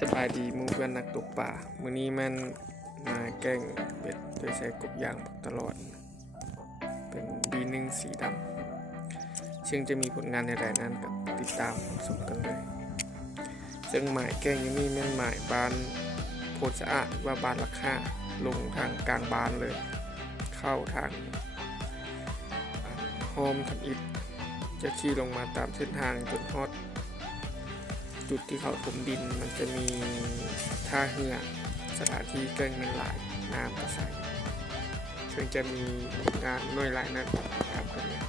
สบายดีหมู่เพื่อนนักตกป่ามื้อนี้มันมาแกล้งเบ็ดโดยใช้กบยางตลอดเป็น B1 สีดำซึ่งจะมีผลงานในรายนั้นกับติดตามชมกันเลยซึ่งหมายแกล้งยังมีแม่นหมายบานโพธิ์สะอาดว่าบานราคาลงทางกลางบานเลยเข้าทางโฮมทำอิฐจะขี่ลงมาตามเส้นทางจนฮอดจุดที่เขาถมดินมันจะมีท่าเรือสถานที่แกล้งเป็นหลายน้ำกระใสซึ่งจะมีผลงานหน่วยหลายนั้นตามกันเลย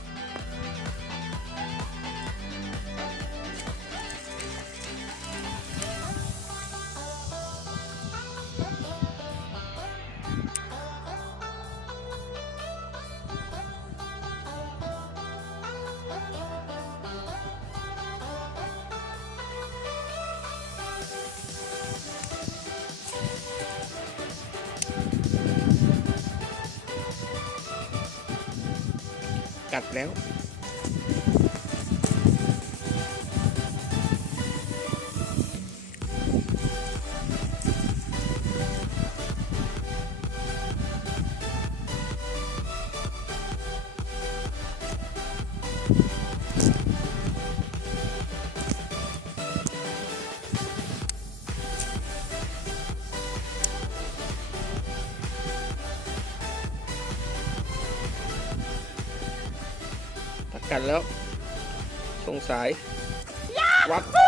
กัดแล้วกัดแล้วสงสัยวัด